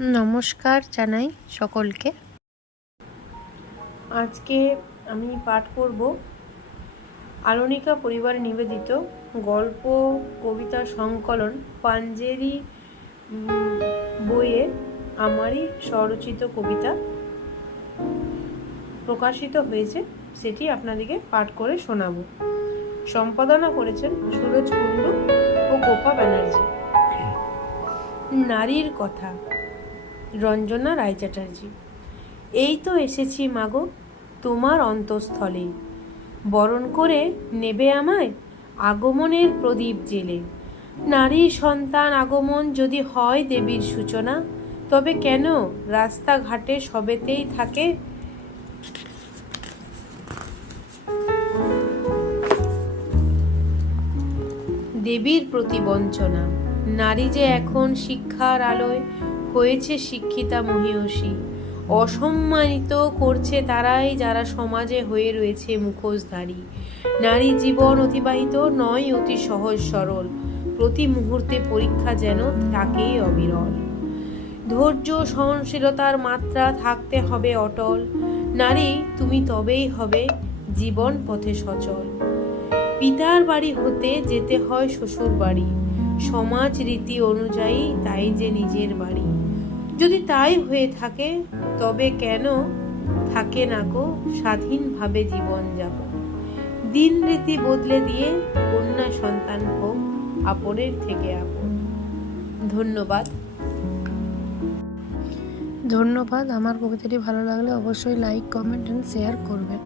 নমস্কার জানাই সকলকে। আজকে আমি পাঠ করব আলোনিকা পরিবার নিবেদিত গল্প কবিতা সংকলন পাঞ্জেরি বইয়ে আমারই স্বরচিত কবিতা প্রকাশিত হয়েছে, সেটি আপনাদেরকে পাঠ করে শোনাব। সম্পাদনা করেছেন সুরজ কুণ্ডু ও গোপা ব্যানার্জি। নারীর কথা, রঞ্জনা রায় চ্যাটার্জি। এই তো এসেছি মাগো তোমার অন্তঃস্থলে, বরণ করে নেবে আমায় আগমনের প্রদীপ জেলে। নারী সন্তান আগমন যদি হয় দেবীর সূচনা, তবে কেন রাস্তাঘাটে সবেতেই থাকে দেবীর প্রতি বঞ্চনা। নারী যে এখন শিক্ষার আলোয় হয়েছে শিক্ষিতা মহীয়সী, অসম্মানিত করছে তারাই যারা সমাজে হয়ে রয়েছে মুখোশধারী। নারী জীবন অতিবাহিত নয় অতি সহজ সরল, প্রতি মুহূর্তে পরীক্ষা যেন থাকেই অবিরল। ধৈর্য সহনশীলতার মাত্রা থাকতে হবে অটল, নারী তুমি তবেই হবে জীবন পথে সচল। পিতার বাড়ি হতে যেতে হয় শ্বশুর বাড়ি, সমাজ রীতি অনুযায়ী তাই যে নিজের বাড়ি। যদি তাই হয়ে থাকে তবে কেন থাকে না গো স্বাধীনভাবে জীবন যাপন। দিন রীতি বদলে দিয়ে কন্যা সন্তান হোক আপনের থেকে আপন। ধন্যবাদ। আমার কবিতাটি ভালো লাগলে অবশ্যই লাইক, কমেন্ট অ্যান্ড শেয়ার করবেন।